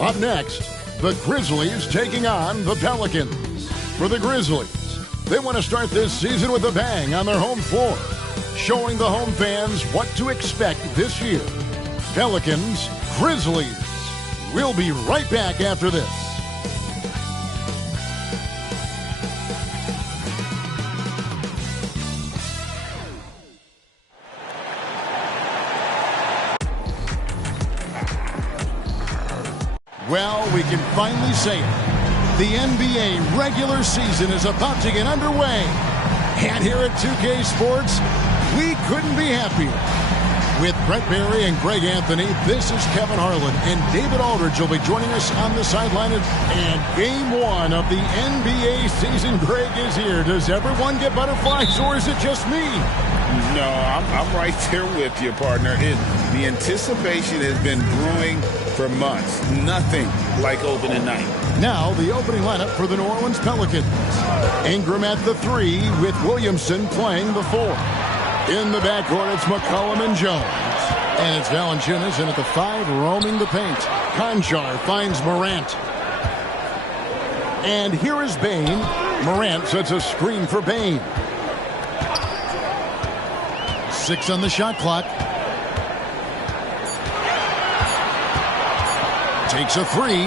Up next, the Grizzlies taking on the Pelicans. For the Grizzlies, they want to start this season with a bang on their home floor, showing the home fans what to expect this year. Pelicans, Grizzlies. We'll be right back after this. Well, we can finally say it. The NBA regular season is about to get underway. And here at 2K Sports, we couldn't be happier. With Brett Barry and Greg Anthony, this is Kevin Harlan, and David Aldridge will be joining us on the sideline. And game one of the NBA season, Greg, is here. Does everyone get butterflies, or is it just me? No, I'm right there with you, partner. The anticipation has been brewing for months. Nothing like opening night. Now the opening lineup for the New Orleans Pelicans. Ingram at the 3 with Williamson playing the 4. In the backcourt, it's McCollum and Jones. And it's Valanciunas in at the 5, roaming the paint. Conchar finds Morant. And here is Bane. Morant sets a screen for Bane. 6 on the shot clock. Takes a 3.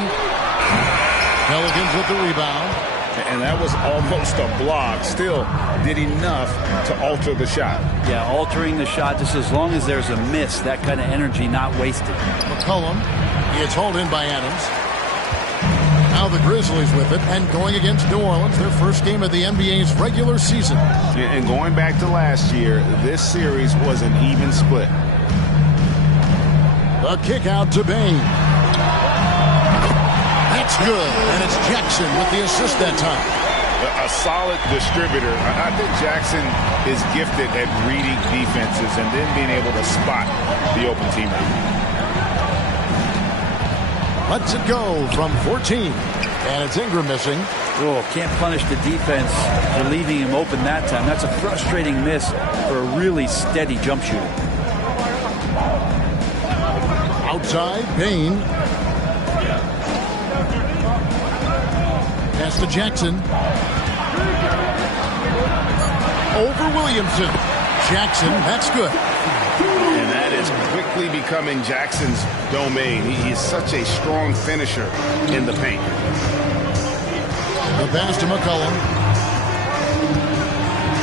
Pelicans with the rebound. And that was almost a block. Still did enough to alter the shot. Yeah, altering the shot just as long as there's a miss. That kind of energy not wasted. McCollum. It's hauled in by Adams. Now the Grizzlies with it and going against New Orleans, their first game of the NBA's regular season. Yeah, and going back to last year, this series was an even split. A kick out to Bane. That's good, and it's Jackson with the assist that time. A solid distributor. I think Jackson is gifted at reading defenses and then being able to spot the open teammate. Lets it go from 14, and it's Ingram missing. Oh, can't punish the defense for leaving him open that time. That's a frustrating miss for a really steady jump shooter. Outside, Bane. Pass to Jackson. Over Williamson. Jackson, that's good. And that is quickly becoming Jackson's domain. He's such a strong finisher in the paint. The pass to McCollum.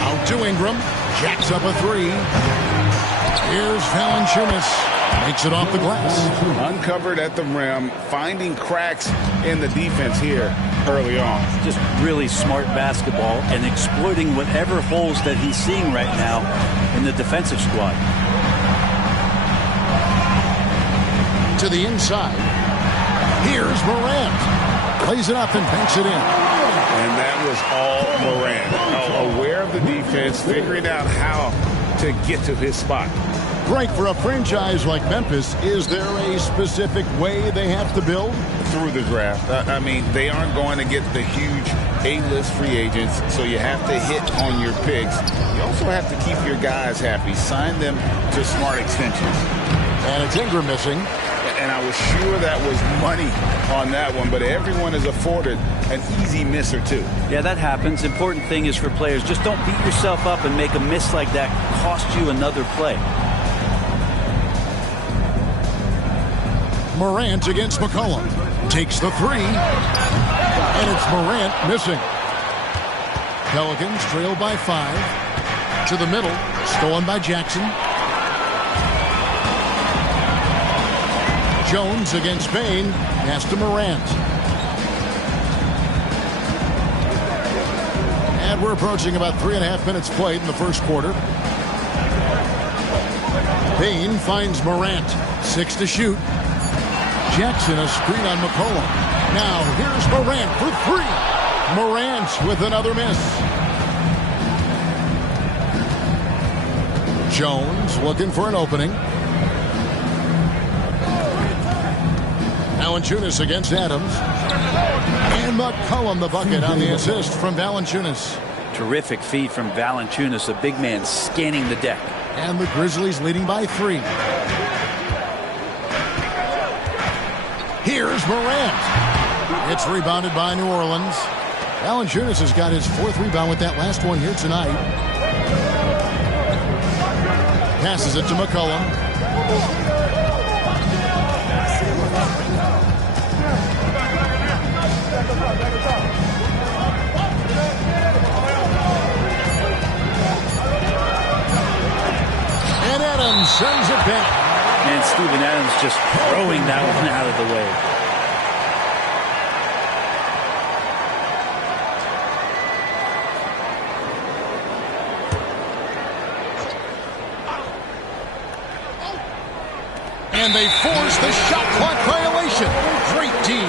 Out to Ingram. Jacks up a 3. Here's Valanciunas. Makes it off the glass. Uncovered at the rim, finding cracks in the defense here early on. Just really smart basketball and exploiting whatever holes that he's seeing right now in the defensive squad. To the inside. Here's Morant. Plays it up and banks it in. And that was all Morant. Aware of the defense, figuring out how to get to his spot. Greg, for a franchise like Memphis, is there a specific way they have to build? Through the draft. I mean, they aren't going to get the huge A-list free agents, so you have to hit on your picks. You also have to keep your guys happy. Sign them to smart extensions. And it's Ingram missing. And I was sure that was money on that one, but everyone is afforded an easy miss or two. Yeah, that happens. Important thing is for players, just don't beat yourself up and make a miss like that cost you another play. Morant against McCollum. Takes the 3. And it's Morant missing. Pelicans trail by 5. To the middle. Stolen by Jackson. Jones against Bane. Pass to Morant. And we're approaching about 3.5 minutes played in the first quarter. Bane finds Morant. 6 to shoot. Jackson a screen on McCollum. Now here's Morant for 3. Morant with another miss. Jones looking for an opening. Valanciunas against Adams. And McCollum the bucket on the assist from Valanciunas. Terrific feed from Valanciunas, a big man scanning the deck. And the Grizzlies leading by 3. Here's Morant. It's rebounded by New Orleans. Valanciunas has got his 4th rebound with that last one here tonight. Passes it to McCollum. And Adams sends it back. And Steven Adams just throwing that one out of the way. And they force the shot clock violation. Great team.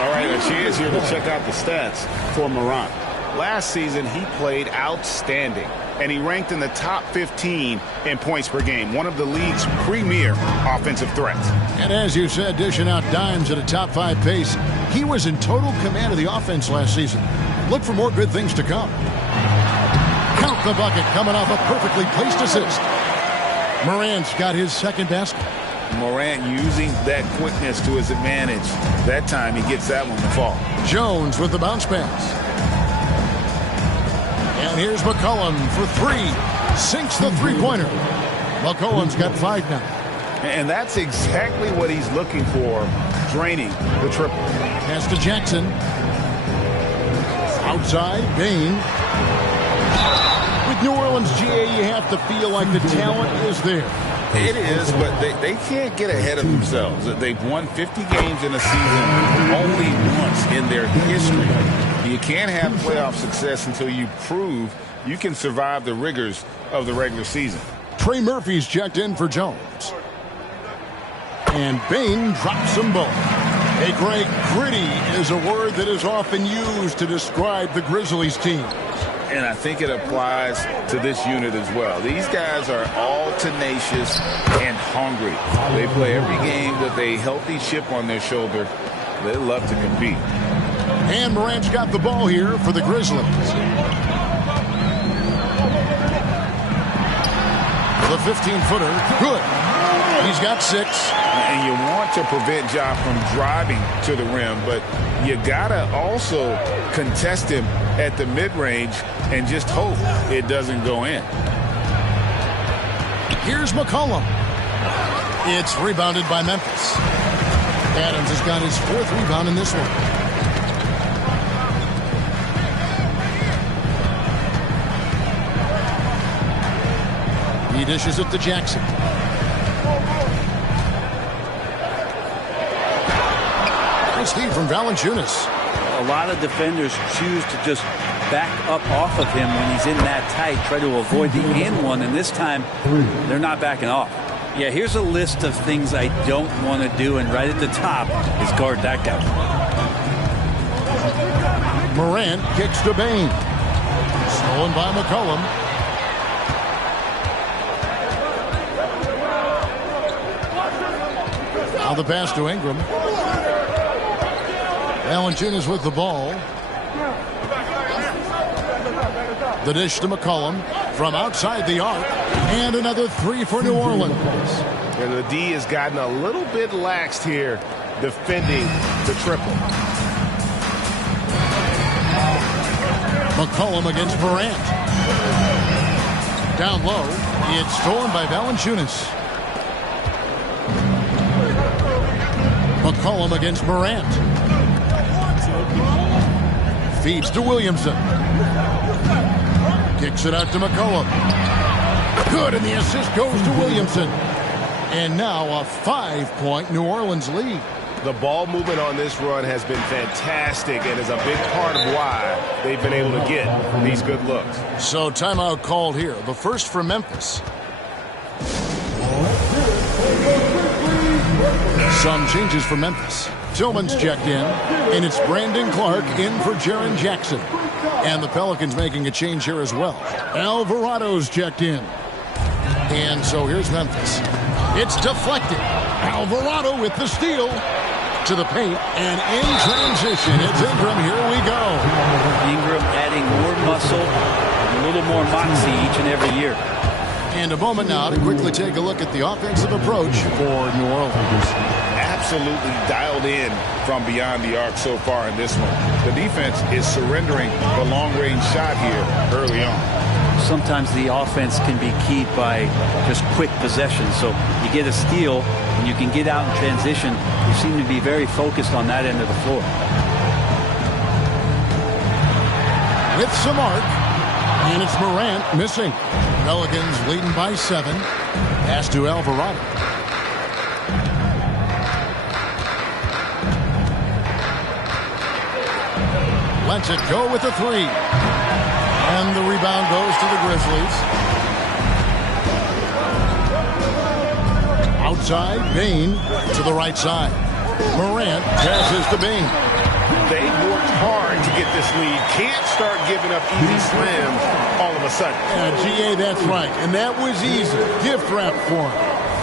All right, a chance here to check out the stats for Morant. Last season, he played outstanding, and he ranked in the top 15 in points per game, one of the league's premier offensive threats. And as you said, dishing out dimes at a top 5 pace, he was in total command of the offense last season. Look for more good things to come. Count the bucket coming off a perfectly placed assist. Morant's got his 2nd basket. Morant using that quickness to his advantage. That time he gets that one to fall. Jones with the bounce pass. And here's McCollum for 3. Sinks the three-pointer. McCollum's got 5 now. And that's exactly what he's looking for, draining the triple. Pass to Jackson. Outside, Bain. With New Orleans, GA, you have to feel like the talent is there. It is, but they can't get ahead of themselves. They've won 50 games in a season only once in their history. You can't have playoff success until you prove you can survive the rigors of the regular season. Trey Murphy's checked in for Jones. And Bain drops them both. Hey, Greg, gritty is a word that is often used to describe the Grizzlies team. And I think it applies to this unit as well. These guys are all tenacious and hungry. They play every game with a healthy chip on their shoulder. They love to compete. And Morant's got the ball here for the Grizzlies. The 15-footer, good. He's got 6. And you want to prevent Ja from driving to the rim, but you gotta also contest him at the mid-range and just hope it doesn't go in. Here's McCollum. It's rebounded by Memphis. Adams has got his 4th rebound in this one. He dishes it to Jackson. Nice feed from Valanciunas. A lot of defenders choose to just back up off of him when he's in that tight, try to avoid the in one, and this time they're not backing off. Yeah, here's a list of things I don't want to do, and right at the top is guard that guy. Morant kicks to Bain. Stolen by McCollum. Now the pass to Ingram. Valanciunas with the ball. The dish to McCollum from outside the arc. And another 3 for New Orleans. And the D has gotten a little bit laxed here defending the triple. McCollum against Morant. Down low. It's stolen by Valanciunas. McCollum against Morant. Feeds to Williamson. Kicks it out to McCollum. Good, and the assist goes to Williamson. And now a 5-point New Orleans lead. The ball movement on this run has been fantastic and is a big part of why they've been able to get these good looks. So timeout called here. The first for Memphis. Some changes for Memphis. Tillman's checked in, and it's Brandon Clark in for Jaren Jackson. And the Pelicans making a change here as well. Alvarado's checked in. And so here's Memphis. It's deflected. Alvarado with the steal. To the paint, and in transition, it's Ingram. Here we go. Ingram adding more muscle, a little more moxie each and every year. And a moment now to quickly take a look at the offensive approach for New Orleans. Absolutely dialed in from beyond the arc so far in this one. The defense is surrendering the long-range shot here early on. Sometimes the offense can be keyed by just quick possession. So you get a steal and you can get out in transition. You seem to be very focused on that end of the floor. With some arc, and it's Morant missing. Pelicans leading by 7. Pass to Alvarado. Lets it go with a 3. And the rebound goes to the Grizzlies. Outside, Bain to the right side. Morant passes to Bain. They worked hard to get this lead. Can't start giving up easy slams all of a sudden. Yeah, GA, that's right. And that was easy. Gift wrap for him.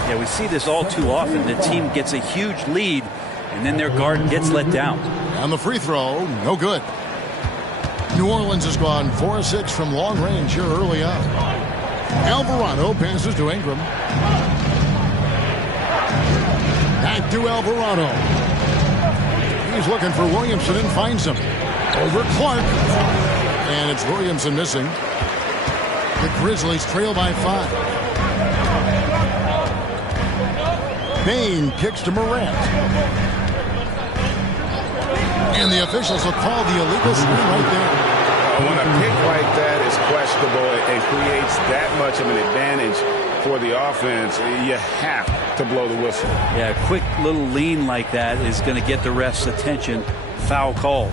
Yeah, we see this all too often. The team gets a huge lead, and then their guard gets let down. And the free throw, no good. New Orleans has gone 4 of 6 from long range here early on. Alvarado passes to Ingram. Back to Alvarado. He's looking for Williamson and finds him. Over Clark. And it's Williamson missing. The Grizzlies trail by 5. Bain kicks to Morant. And the officials will call the illegal screen right there. When a pick like that is questionable and creates that much of an advantage for the offense, you have to blow the whistle. Yeah, a quick little lean like that is going to get the ref's attention. Foul call.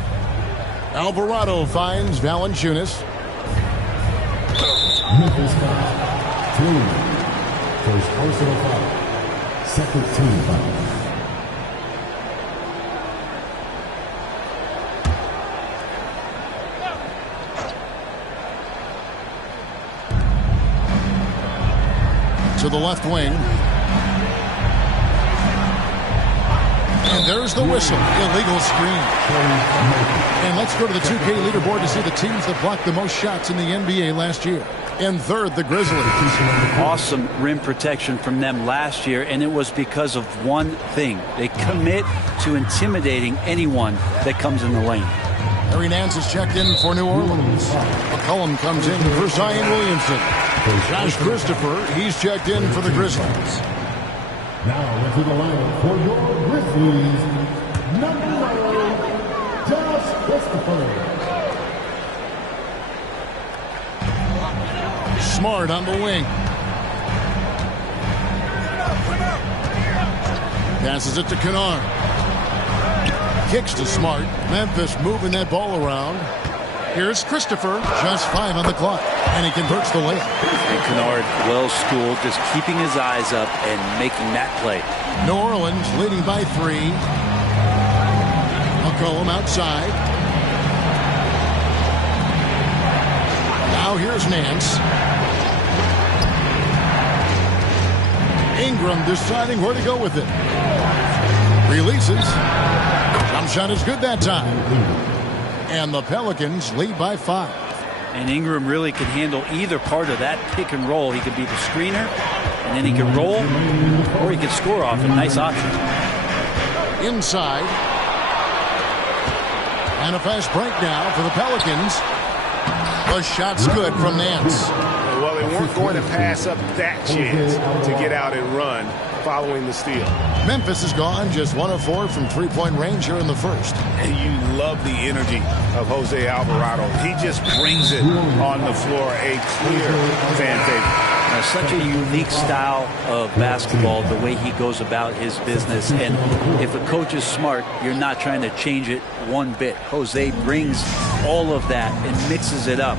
Alvarado finds Valanciunas. Memphis foul. 2. First personal foul. Second team foul. To the left wing. And there's the whistle. Illegal screen. And let's go to the 2K leaderboard to see the teams that blocked the most shots in the NBA last year. In third, the Grizzlies. Awesome rim protection from them last year, and it was because of one thing. They commit to intimidating anyone that comes in the lane. Harry Nance is checked in for New Orleans. McCollum comes in for Zion Williamson. Josh Christopher, he's checked in for the Grizzlies. Now into the line for your Grizzlies, number 9, Josh Christopher. Smart on the wing. Passes it to Kennard. Kicks to Smart. Memphis moving that ball around. Here's Christopher, just 5 on the clock, and he converts the layup. And Kennard, well-schooled, just keeping his eyes up and making that play. New Orleans leading by 3. McCollum outside. Now here's Nance. Ingram deciding where to go with it. Releases. Jump shot is good that time. And the Pelicans lead by 5. And Ingram really can handle either part of that pick and roll. He could be the screener, and then he can roll, or he can score off it. Nice option. Inside. And a fast break now for the Pelicans. The shot's good from Nance. Well, they weren't going to pass up that chance to get out and run following the steal. Memphis is gone, just 1 of 4 from three-point range here in the first. And you love the energy of Jose Alvarado. He just brings it on the floor. A clear fan favorite. Such a unique style of basketball, the way he goes about his business. And if a coach is smart, you're not trying to change it one bit. Jose brings all of that and mixes it up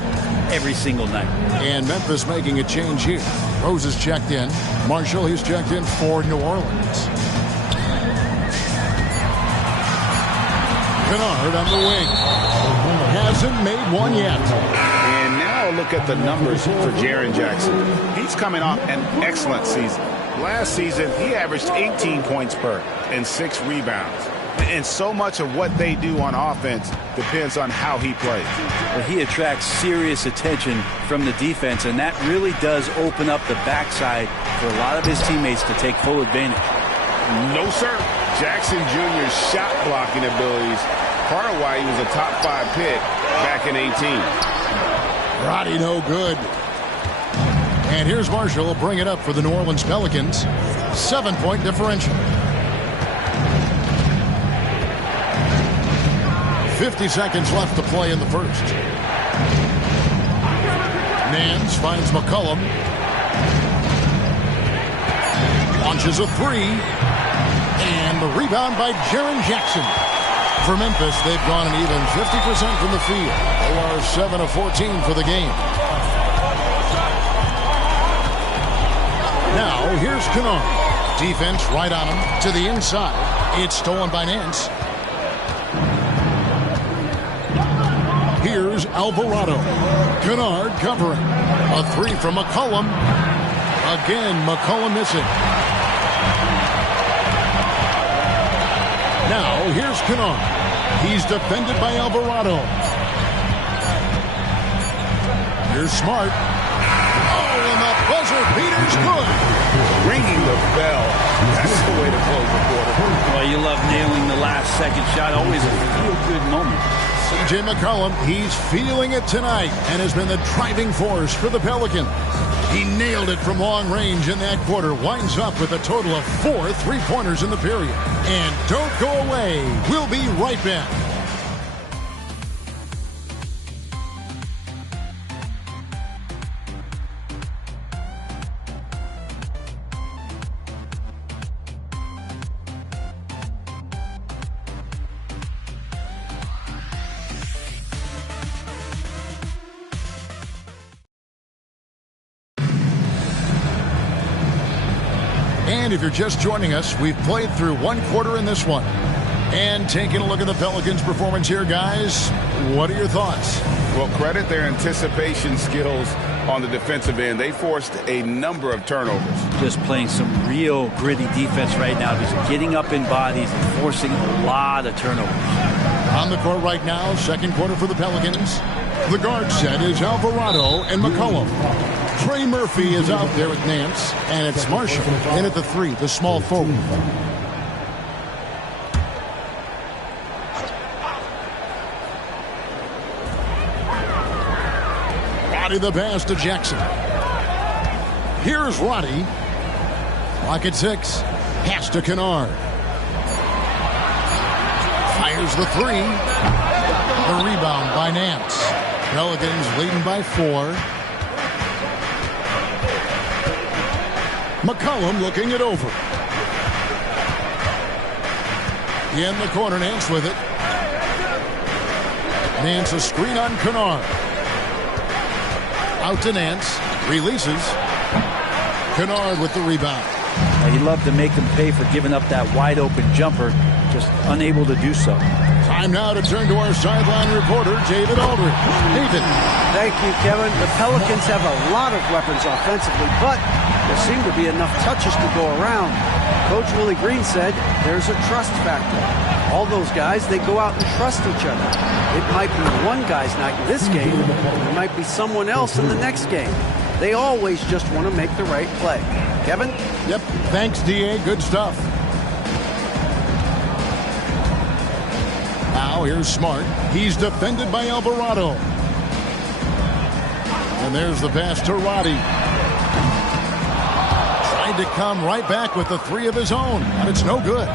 every single night. And Memphis making a change here. Rose is checked in. Marshall, he's checked in for New Orleans. Kennard on the wing. Hasn't made one yet. And now look at the numbers for Jaren Jackson. He's coming off an excellent season. Last season, he averaged 18 points per and 6 rebounds. And so much of what they do on offense depends on how he plays. Well, he attracts serious attention from the defense, and that really does open up the backside for a lot of his teammates to take full advantage. No, sir. Jackson Jr.'s shot blocking abilities, part of why he was a top 5 pick back in 18. Roddy no good. And here's Marshall. Will bring it up for the New Orleans Pelicans. 7-point differential. 50 seconds left to play in the first. Nance finds McCollum. Launches a three. And the rebound by Jaren Jackson. For Memphis, they've gone an even 50% from the field. They are 7 of 14 for the game. Now, here's Kennard. Defense right on him to the inside. It's stolen by Nance. Here's Alvarado. Kennard covering. A three from McCollum. Again, McCollum missing. Now, here's Kennard. He's defended by Alvarado. Here's Smart. Oh, and the buzzer beater's good. Ringing the bell. That's the way to close the quarter. Well, you love nailing the last second shot. Always a feel-good moment. C.J. McCollum, he's feeling it tonight and has been the driving force for the Pelicans. He nailed it from long range in that quarter. Winds up with a total of 4 3-pointers in the period. And don't go away. We'll be right back. And if you're just joining us, we've played through one quarter in this one. And taking a look at the Pelicans' performance here, guys, what are your thoughts? Well, credit their anticipation skills on the defensive end. They forced a number of turnovers. Just playing some real gritty defense right now. Just getting up in bodies and forcing a lot of turnovers. On the court right now, second quarter for the Pelicans. The guard set is Alvarado and McCollum. Trey Murphy is out there with Nance, and it's Marshall in at the three, the small forward. Roddy the pass to Jackson. Here's Roddy. Clock at 6. Pass to Kennard. Fires the three. The rebound by Nance. Pelicans leading by 4. McCollum looking it over. In the corner, Nance with it. Nance a screen on Kennard. Out to Nance. Releases. Kennard with the rebound. He'd love to make them pay for giving up that wide open jumper. Just unable to do so. Time now to turn to our sideline reporter, David Aldridge. David. Thank you, Kevin. The Pelicans have a lot of weapons offensively, but there seem to be enough touches to go around. Coach Willie Green said there's a trust factor. All those guys, they go out and trust each other. It might be one guy's night in this game. It might be someone else in the next game. They always just want to make the right play. Kevin? Yep. Thanks, D.A. Good stuff. Now here's Smart. He's defended by Alvarado. And there's the pass to Roddy. Tried to come right back with the three of his own, but it's no good.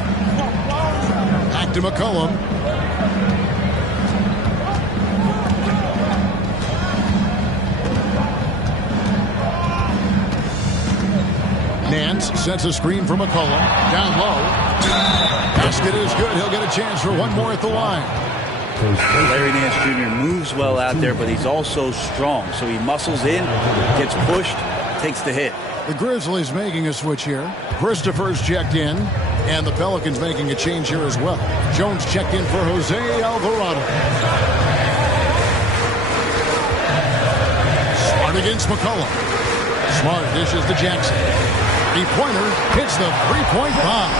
Back to McCollum. Nance sets a screen for McCollum. Down low. Basket is good. He'll get a chance for one more at the line. Larry Nance Jr. moves well out there, but he's also strong. So he muscles in, gets pushed, takes the hit. The Grizzlies making a switch here. Christopher's checked in, and the Pelicans making a change here as well. Jones checked in for Jose Alvarado. Smart against McCollum. Smart dishes to Jackson. Three-pointer hits the three-point bomb.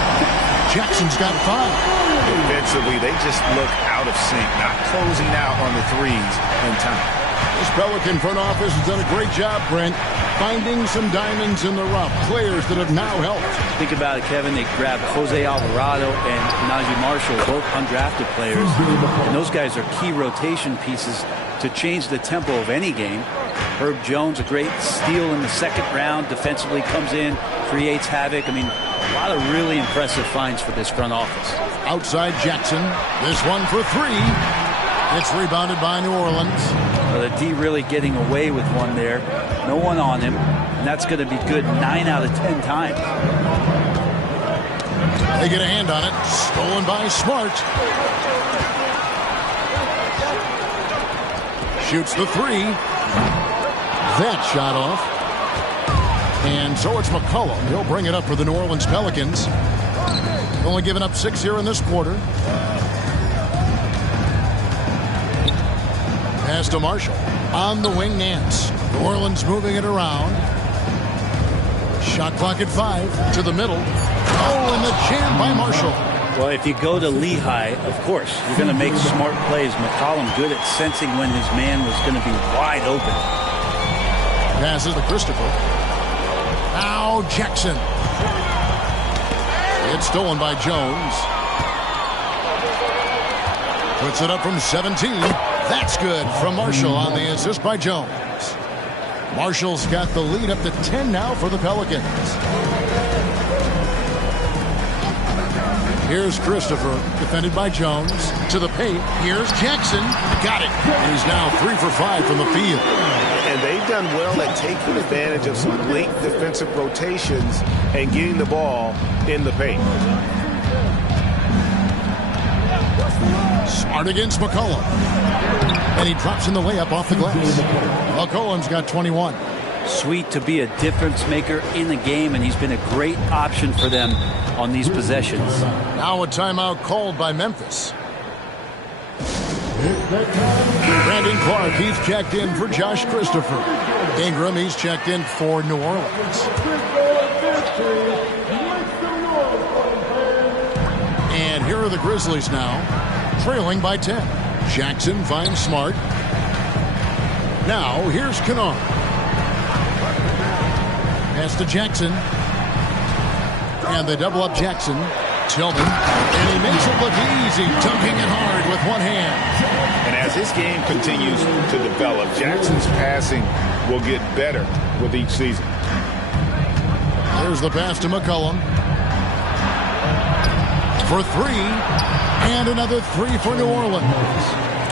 Jackson's got 5. defensively, they just look out of sync, not closing out on the threes in time. This Pelican front office has done a great job, Brent, finding some diamonds in the rough, players that have now helped. Think about it, Kevin. They grabbed Jose Alvarado and Najee Marshall, both undrafted players. And those guys are key rotation pieces to change the tempo of any game. Herb Jones, a great steal in the second round, defensively comes in, creates havoc. I mean, a lot of really impressive finds for this front office. Outside Jackson, this one for three. It's rebounded by New Orleans. Well, the D really getting away with one there. No one on him, and that's going to be good 9 out of 10 times. They get a hand on it. Stolen by Smart. Shoots the three. That shot off. And so it's McCollum. He'll bring it up for the New Orleans Pelicans. Only giving up 6 here in this quarter. Pass to Marshall. On the wing, Nance. New Orleans moving it around. Shot clock at 5. To the middle. Oh, and the jam by Marshall. Well, if you go to Lehigh, of course, you're going to make smart plays. McCollum good at sensing when his man was going to be wide open. Passes to Christopher. Now Jackson. It's stolen by Jones. Puts it up from 17. That's good from Marshall on the assist by Jones. Marshall's got the lead up to 10 now for the Pelicans. Here's Christopher, defended by Jones. To the paint. Here's Jackson. Got it. And he's now 3 for 5 from the field. And they've done well at taking advantage of some late defensive rotations and getting the ball in the paint. Smart against McCollum. And he drops in the layup off the glass. McCollum's got 21. Sweet to be a difference maker in the game, and he's been a great option for them on these possessions. Now a timeout called by Memphis. Brandon Clark, he's checked in for Josh Christopher. Ingram, he's checked in for New Orleans. And here are the Grizzlies now, trailing by 10. Jackson finds Smart. Now here's Kennard. Pass to Jackson. And they double up Jackson. Tillman. And he makes it look easy, dunking it hard with one hand. And as his game continues to develop, Jackson's passing will get better with each season. There's the pass to McCollum. For 3. And another 3 for New Orleans.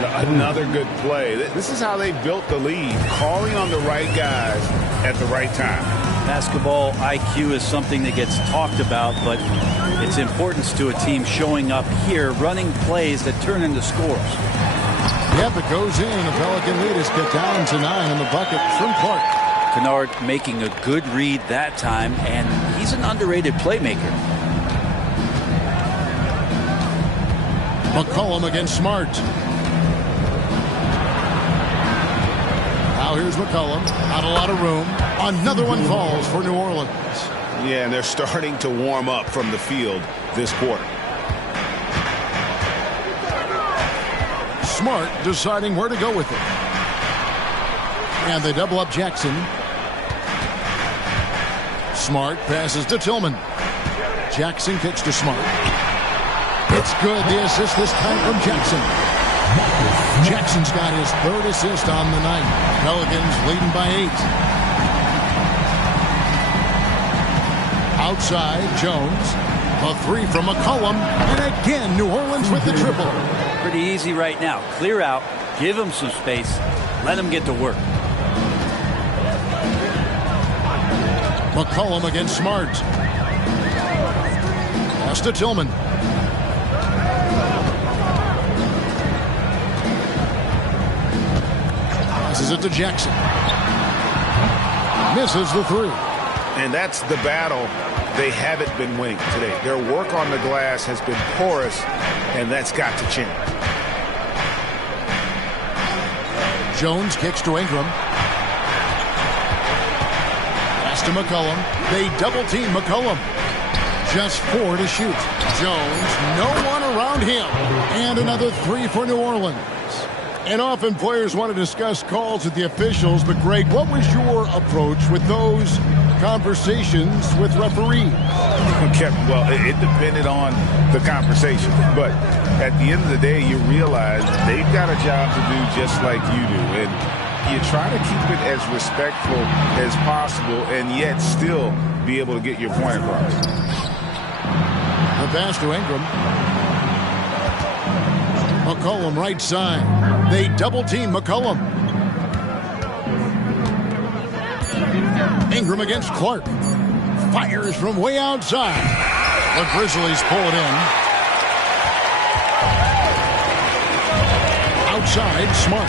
Another good play. This is how they built the lead, calling on the right guys at the right time. Basketball IQ is something that gets talked about, but its importance to a team showing up here, running plays that turn into scores. Yep, it goes in, and the Pelican lead is cut down to 9 in the bucket from Clark. Kennard making a good read that time, and he's an underrated playmaker. McCollum against Smart. Now here's McCollum. Not a lot of room. Another one falls for New Orleans. Yeah, and they're starting to warm up from the field this quarter. Smart deciding where to go with it. And they double up Jackson. Smart passes to Tillman. Jackson kicks to Smart. It's good. The assist this time from Jackson. Jackson's got his 3rd assist on the night. Pelicans leading by 8. Outside, Jones. A 3 from McCollum. And again, New Orleans with the triple. Pretty easy right now. Clear out. Give him some space. Let him get to work. McCollum against Smart. Pass to Tillman. Passes it to Jackson. Misses the 3. And that's the battle they haven't been winning today. Their work on the glass has been porous, and that's got to change. Jones kicks to Ingram. Pass to McCollum. They double team McCollum. Just 4 to shoot. Jones, no one around him. And another 3 for New Orleans. And often players want to discuss calls with the officials, but Greg, what was your approach with those conversations with referees? Kevin, well, it depended on the conversation. But at the end of the day, you realize they've got a job to do just like you do. And you try to keep it as respectful as possible and yet still be able to get your point across. The pass to Ingram. McCollum right side. They double team McCollum. Ingram against Clark. Fires from way outside. The Grizzlies pull it in. Outside, Smart.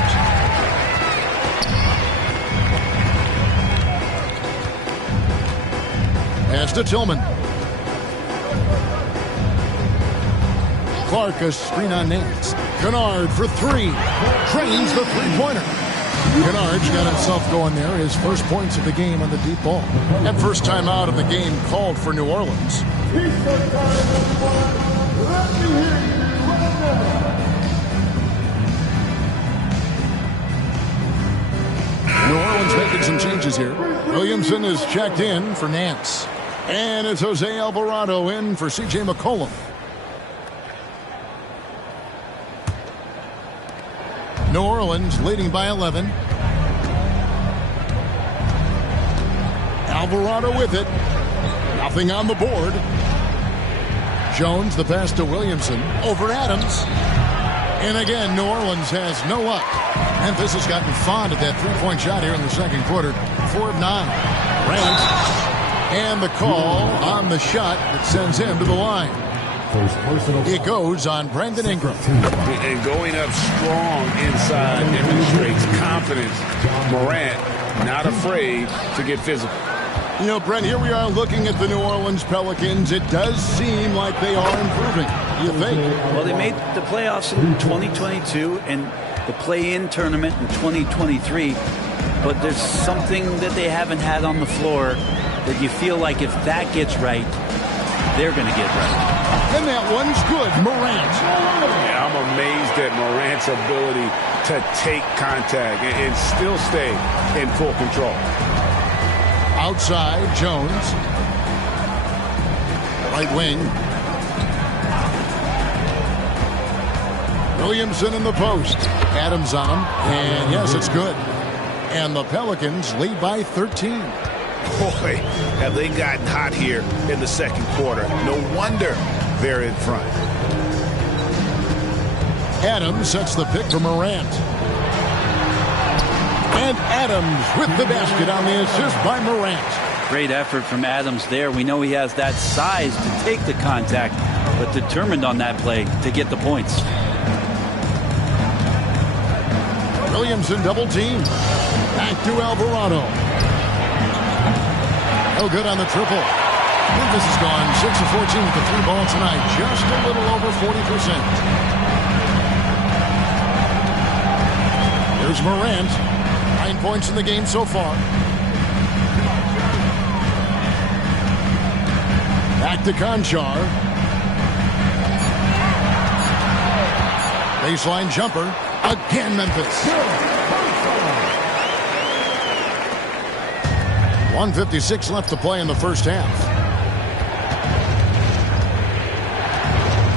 Pass to Tillman. Clark a screen on Nance. Kennard for 3. Drains the three-pointer. Kennard's got himself going there. His first points of the game on the deep ball. And first time out of the game called for New Orleans. New Orleans making some changes here. Williamson is checked in for Nance. And it's Jose Alvarado in for C.J. McCollum. New Orleans leading by 11. Alvarado with it. Nothing on the board. Jones, the pass to Williamson. Over Adams. And again, New Orleans has no luck. Memphis has gotten fond of that three-point shot here in the second quarter. 4 of 9. Rant. And the call on the shot that sends him to the line. It goes on Brandon Ingram. And going up strong inside demonstrates confidence. Morant not afraid to get physical. You know, Brent, here we are looking at the New Orleans Pelicans. It does seem like they are improving. You think? Well, they made the playoffs in 2022 and the play-in tournament in 2023. But there's something that they haven't had on the floor that you feel like if that gets right, they're going to get right. And that one's good. Morant. Yeah, I'm amazed at Morant's ability to take contact and still stay in full control. Outside, Jones. Right wing. Williamson in the post. Adams on him. And yes, it's good. And the Pelicans lead by 13. Boy, have they gotten hot here in the second quarter. No wonder they're in front. Adams sets the pick for Morant. And Adams with the basket on the assist by Morant. Great effort from Adams there. We know he has that size to take the contact, but determined on that play to get the points. Williamson double team. Back to Alvarado. No good on the triple. Memphis has gone 6 of 14 with the 3-ball tonight. Just a little over 40%. Here's Morant. 9 points in the game so far. Back to Conchar. Baseline jumper. Again, Memphis. 1:56 left to play in the first half.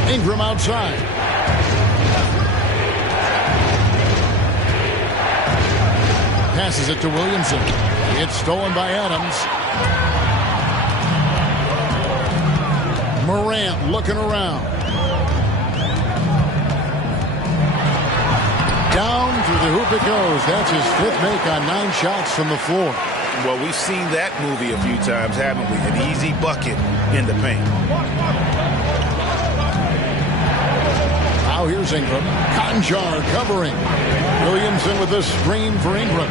Ingram outside. Passes it to Williamson. It's stolen by Adams. Morant looking around. Down through the hoop it goes. That's his 5th make on 9 shots from the floor. Well, we've seen that movie a few times, haven't we? An easy bucket in the paint. Now here's Ingram. Conchar covering. Williamson with the screen for Ingram.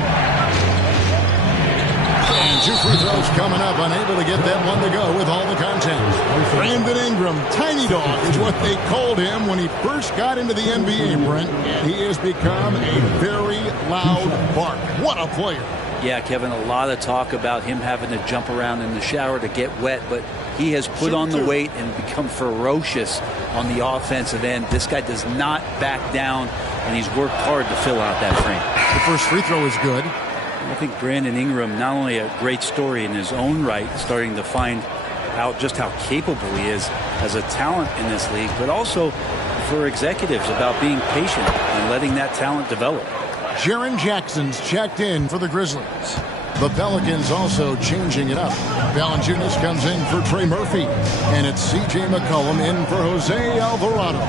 And 2 free throws coming up. Unable to get that one to go with all the content. Brandon Ingram, Tiny Dog is what they called him when he first got into the NBA, Brent. And he has become a very loud bark. What a player. Yeah, Kevin, a lot of talk about him having to jump around in the shower to get wet, but He has put on the weight and become ferocious on the offensive end. This guy does not back down, and he's worked hard to fill out that frame. The first free throw is good. I think Brandon Ingram, not only a great story in his own right, starting to find out just how capable he is as a talent in this league, but also for executives about being patient and letting that talent develop. Jaren Jackson's checked in for the Grizzlies. The Pelicans also changing it up. Valanciunas comes in for Trey Murphy, and it's C.J. McCollum in for Jose Alvarado.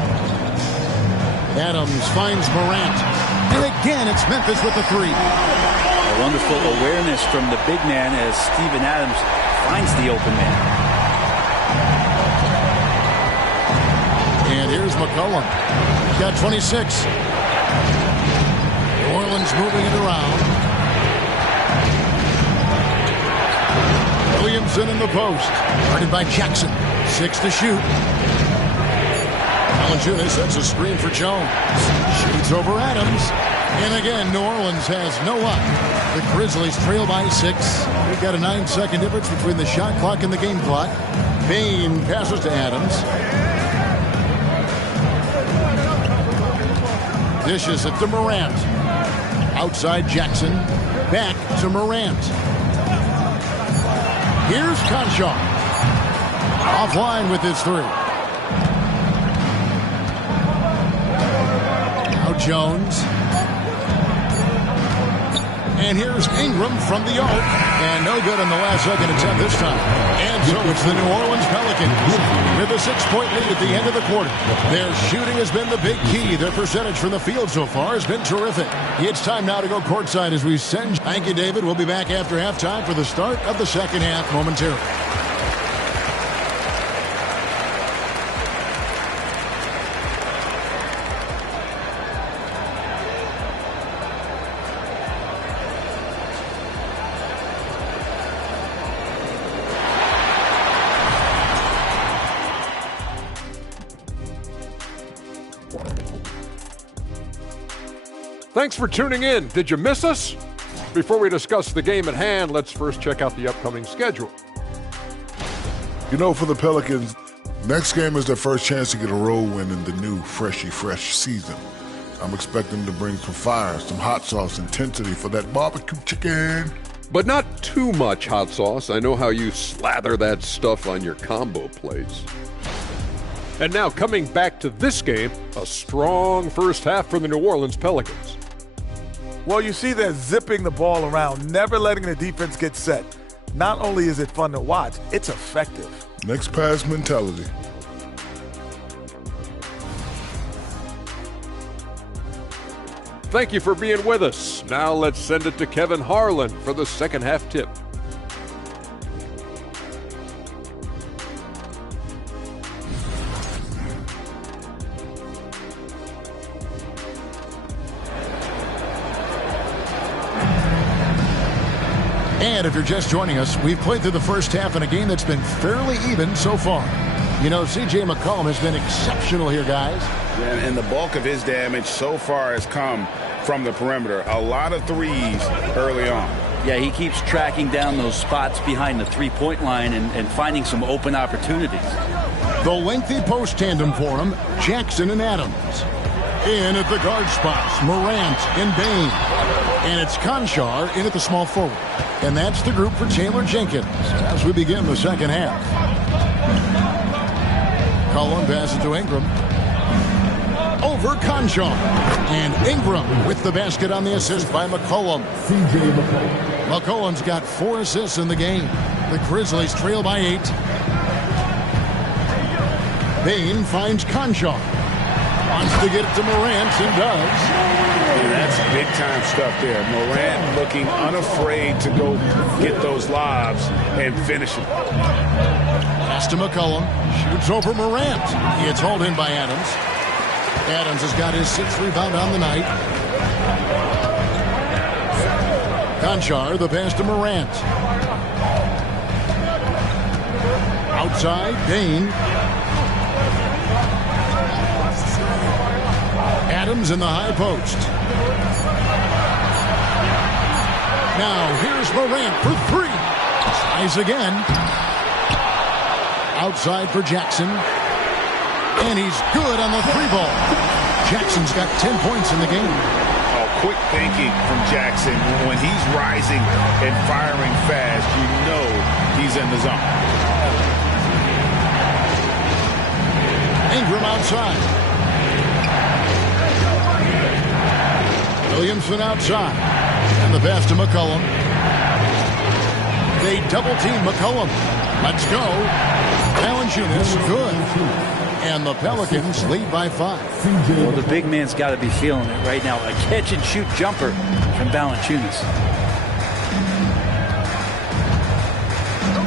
Adams finds Morant, and again it's Memphis with the three. A wonderful awareness from the big man as Steven Adams finds the open man. And here's McCollum. Got 26. New Orleans moving it around. Williamson in the post. Guarded by Jackson. 6 to shoot. Valanciunas sets a screen for Jones. Shoots over Adams. And again, New Orleans has no luck. The Grizzlies trail by 6. We've got a 9-second difference between the shot clock and the game clock. Payne passes to Adams. Dishes it to Morant. Outside Jackson. Back to Morant. Here's Conchar. Offline with his three. Now Jones. And here's Ingram from the arc. And no good on the last second attempt this time. And so it's the New Orleans Pelicans with a 6-point lead at the end of the quarter. Their shooting has been the big key. Their percentage from the field so far has been terrific. It's time now to go courtside as we send. Thank you, David. We'll be back after halftime for the start of the second half momentarily. Thanks for tuning in. Did you miss us? Before we discuss the game at hand, let's first check out the upcoming schedule. You know, for the Pelicans, next game is their first chance to get a road win in the new fresh season. I'm expecting to bring some fire, some hot sauce intensity for that barbecue chicken. But not too much hot sauce. I know how you slather that stuff on your combo plates. And now coming back to this game, a strong first half for the New Orleans Pelicans. Well, you see they're zipping the ball around, never letting the defense get set. Not only is it fun to watch, it's effective. Next pass mentality. Thank you for being with us. Now let's send it to Kevin Harlan for the second half tip. And if you're just joining us, we've played through the first half in a game that's been fairly even so far. You know, C.J. McCollum has been exceptional here, guys. And the bulk of his damage so far has come from the perimeter. A lot of threes early on. Yeah, he keeps tracking down those spots behind the three-point line and finding some open opportunities. The lengthy post tandem for him, Jackson and Adams. In at the guard spots, Morant and Bain. And it's Conchar in at the small forward. And that's the group for Taylor Jenkins as we begin the second half. Cullen passes to Ingram. Over Conchar. And Ingram with the basket on the assist by McCollum. C.J. McCollum. McCollum's got 4 assists in the game. The Grizzlies trail by 8. Bain finds Conchar. Wants to get it to Morant and does. And that's big-time stuff there. Morant looking unafraid to go get those lobs and finish it. Pass to McCollum. Shoots over Morant. It's hauled in by Adams. Adams has got his 6th rebound on the night. Conchar, the pass to Morant. Outside, Bain. Adams in the high post. Now here's Morant for 3. Tries again. outside for Jackson. And he's good on the 3-ball. Jackson's got 10 points in the game. Oh, quick thinking from Jackson. When he's rising and firing fast, you know he's in the zone. Ingram outside. Williamson outside. And the pass to McCollum. They double-team McCollum. Let's go. Valanciunas, good. And the Pelicans lead by 5. Well, the big man's got to be feeling it right now. A catch-and-shoot jumper from Valanciunas.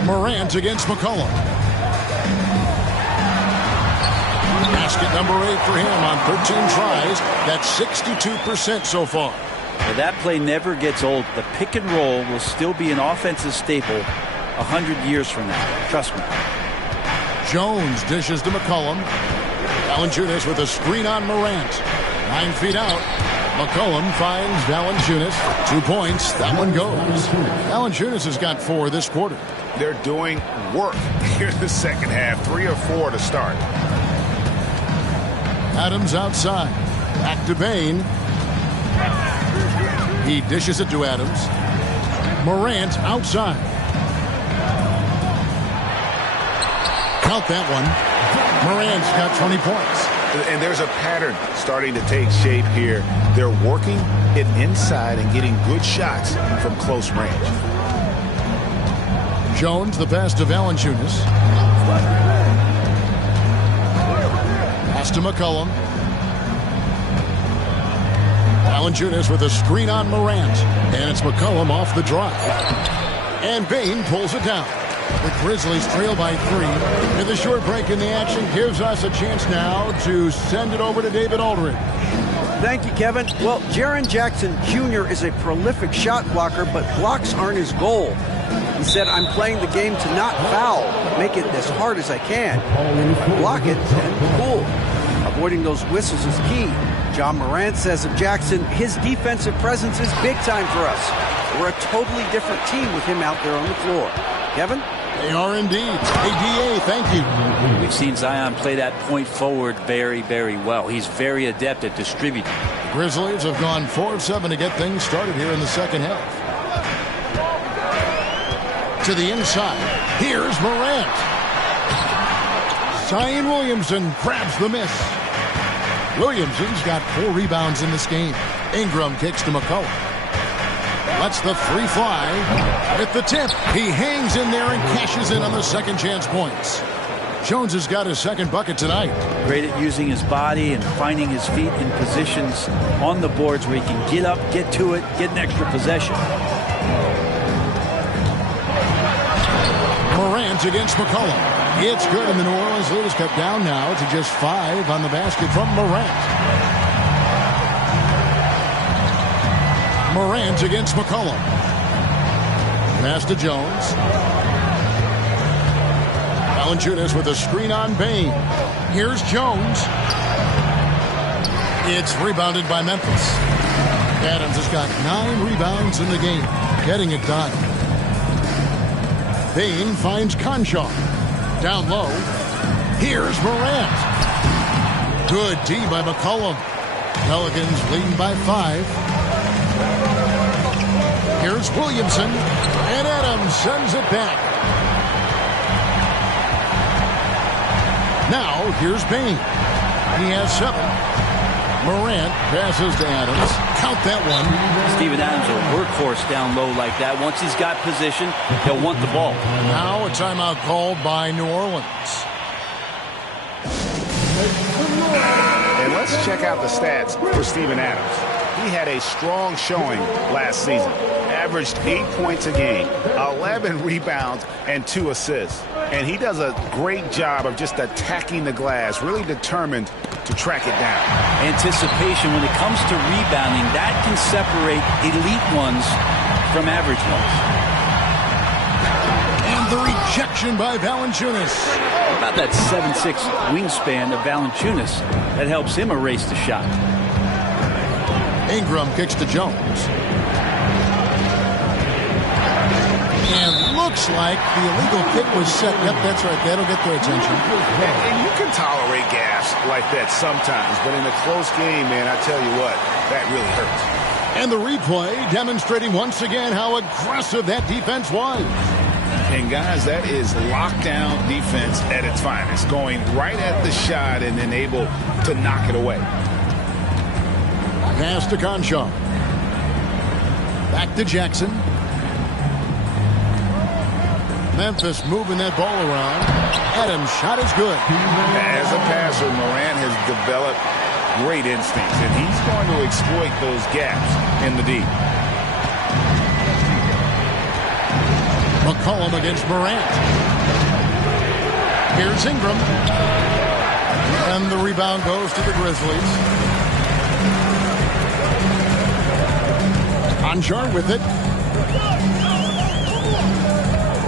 Morant against McCollum. Basket number 8 for him on 13 tries. That's 62% so far. Well, that play never gets old. The pick and roll will still be an offensive staple 100 years from now. Trust me. Jones dishes to McCollum. Valanciunas with a screen on Morant. 9 feet out. McCollum finds Valanciunas. 2 points. That one goes. Valanciunas has got 4 this quarter. They're doing work here in the second half. 3 or 4 to start. Adams outside. Back to Bain. He dishes it to Adams. Morant outside. Count that one. Morant's got 20 points. And there's a pattern starting to take shape here. They're working it inside and getting good shots from close range. Jones, the pass to Valanciunas. Pass to McCollum. Valanciunas with a screen on Morant. And it's McCollum off the drive. And Bain pulls it down. The Grizzlies trail by 3. And the short break in the action gives us a chance now to send it over to David Aldridge. Thank you, Kevin. Well, Jaren Jackson Jr. is a prolific shot blocker, but blocks aren't his goal. He said, I'm playing the game to not foul, make it as hard as I can. If I block it, then cool. Avoiding those whistles is key. John Morant says of Jackson, his defensive presence is big time for us. We're a totally different team with him out there on the floor. Kevin? They are indeed. ADA, thank you. We've seen Zion play that point forward very, very well. He's very adept at distributing. Grizzlies have gone 4 of 7 to get things started here in the second half. To the inside. Here's Morant. Zion Williamson grabs the miss. Williamson's got 4 rebounds in this game. Ingram kicks to McCollum. Lets the 3 fly. With the tip, he hangs in there and cashes in on the second chance points. Jones has got his second bucket tonight. Great at using his body and finding his feet in positions on the boards where he can get up, get to it, get an extra possession. Morant against McCollum. It's good, and the New Orleans lead is cut down now to just 5 on the basket from Morant. Morant against McCollum. Pass to Jones. Valanciunas with a screen on Bain. Here's Jones. It's rebounded by Memphis. Adams has got 9 rebounds in the game, getting it done. Bain finds Conchar. Down low. Here's Morant. Good D by McCollum. Pelicans leading by 5. Here's Williamson, and Adams sends it back. Now, here's Bain. He has 7. Morant passes to Adams. Count that one. Steven Adams, a workhorse down low like that. Once he's got position, he'll want the ball. Now a timeout called by New Orleans. And let's check out the stats for Steven Adams. He had a strong showing last season. Averaged 8 points a game, 11 rebounds, and 2 assists. And he does a great job of just attacking the glass, really determined to track it down. Anticipation when it comes to rebounding, that can separate elite ones from average ones. And the rejection by Valanciunas. About that 7'6" wingspan of Valanciunas, that helps him erase the shot. Ingram kicks to Jones. And looks like the illegal kick was set. Yep, that's right. That'll get their attention. And you can tolerate gas like that sometimes, but in a close game, man, I tell you what, that really hurts. And the replay demonstrating once again how aggressive that defense was. And guys, that is lockdown defense at its finest, going right at the shot and then able to knock it away. Pass to Conchar. Back to Jackson. Memphis moving that ball around. Adams' shot is good. As a passer, Morant has developed great instincts, and he's going to exploit those gaps in the D. McCollum against Morant. Here's Ingram. And the rebound goes to the Grizzlies. Conchar with it.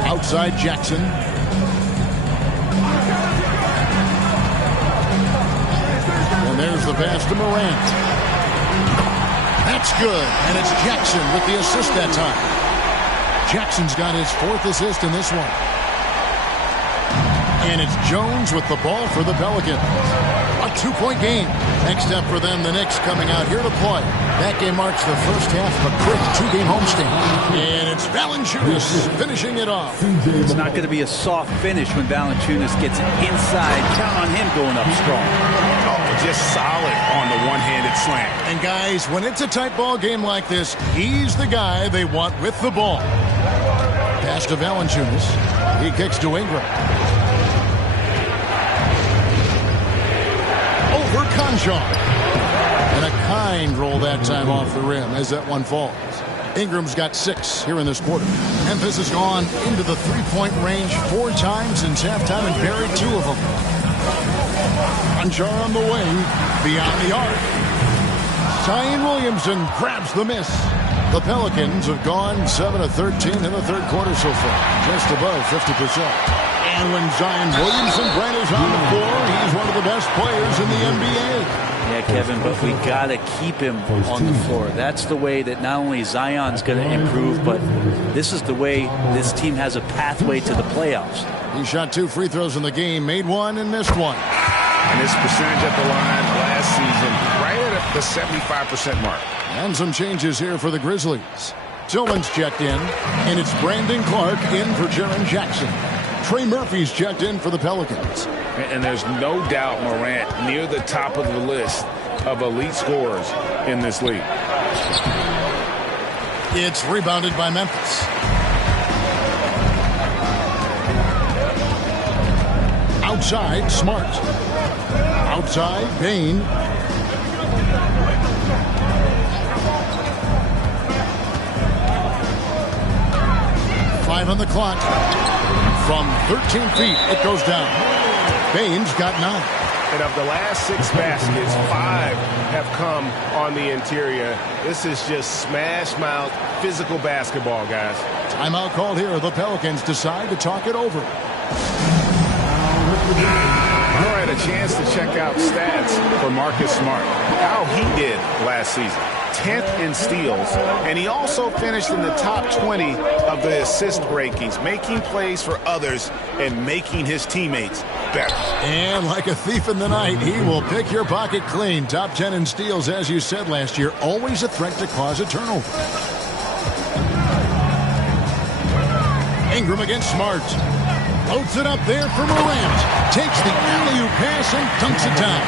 Outside Jackson. And there's the pass to Morant. That's good. And it's Jackson with the assist that time. Jackson's got his 4th assist in this one. And it's Jones with the ball for the Pelicans. A 2-point game. Next up for them, the Knicks coming out here to play. That game marks the first half of a quick 2-game homestand. And it's Valanciunas finishing it off. It's not going to be a soft finish when Valanciunas gets inside. Count on him going up strong. Just solid on the one-handed slam. And guys, when it's a tight ball game like this, he's the guy they want with the ball. Pass to Valanciunas. He kicks to Ingram. Over Conchar. And a kind roll that time off the rim as that one falls. Ingram's got 6 here in this quarter. Memphis has gone into the 3-point range 4 times since halftime and buried 2 of them. Conchar on the wing, beyond the arc. Zion Williamson grabs the miss. The Pelicans have gone 7 of 13 in the third quarter so far, just above 50%. And when Zion Williamson is on the floor, he's one of the best players in the NBA. Yeah, Kevin, but we got to keep him on the floor. That's the way that not only Zion's going to improve, but this is the way this team has a pathway to the playoffs. He shot 2 free throws in the game, made 1 and missed 1. And his percentage at the line last season, right at the 75% mark. And some changes here for the Grizzlies. Tillman's checked in, and it's Brandon Clark in for Jaren Jackson. Trey Murphy's checked in for the Pelicans. And there's no doubt Morant near the top of the list of elite scorers in this league. It's rebounded by Memphis. Outside, Smart. Outside, Bain. Five on the clock. From 13 feet, it goes down. Bain's got 9. And of the last 6 baskets, 5 have come on the interior. This is just smash mouth physical basketball, guys. Timeout called here. The Pelicans decide to talk it over. All right, a chance to check out stats for Marcus Smart. How he did last season. 10th in steals, and he also finished in the top 20 of the assist rankings, making plays for others and making his teammates better. And like a thief in the night, he will pick your pocket clean. Top 10 in steals, as you said last year, always a threat to cause a turnover. Ingram against Smart. Loads it up there for Morant. Takes the alley-oop pass and dunks it down.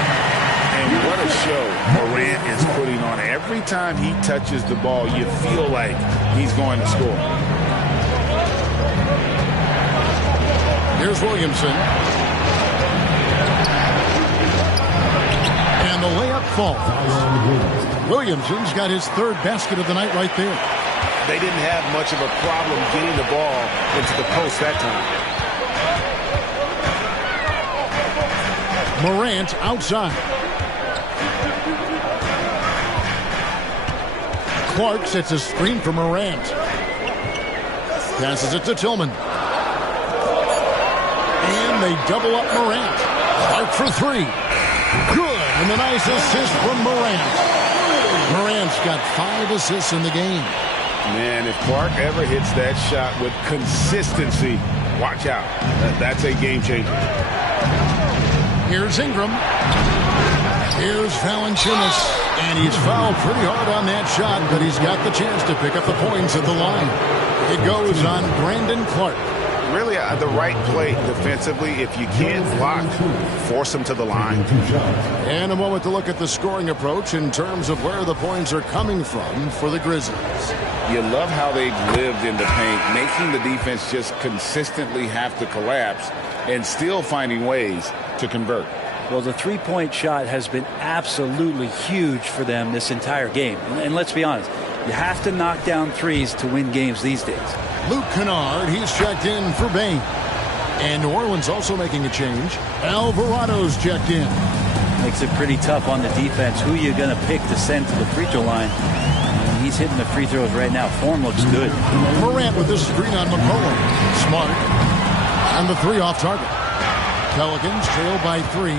And what a show Morant is putting on. Every time he touches the ball, you feel like he's going to score. Here's Williamson. And the layup falls. Williamson's got his 3rd basket of the night right there. They didn't have much of a problem getting the ball into the post that time. Morant outside. Clark sets a screen for Morant. Passes it to Tillman. And they double up Morant. Clark for 3. Good. And the nice assist from Morant. Morant's got 5 assists in the game. Man, if Clark ever hits that shot with consistency, watch out. That's a game changer. Here's Ingram. Here's Valanciunas. And he's fouled pretty hard on that shot, but he's got the chance to pick up the points at the line. It goes on Brandon Clark. Really the right play defensively. If you can't block, force him to the line. And a moment to look at the scoring approach in terms of where the points are coming from for the Grizzlies. You love how they've lived in the paint, making the defense just consistently have to collapse and still finding ways to convert. Well, the three-point shot has been absolutely huge for them this entire game. And let's be honest, you have to knock down threes to win games these days. Luke Kennard, he's checked in for Bain. And New Orleans also making a change. Alvarado's checked in. Makes it pretty tough on the defense. Who you going to pick to send to the free throw line? And he's hitting the free throws right now. Form looks good. Morant with the screen on McCollum. Smart. And the three off target. Pelicans trail by 3.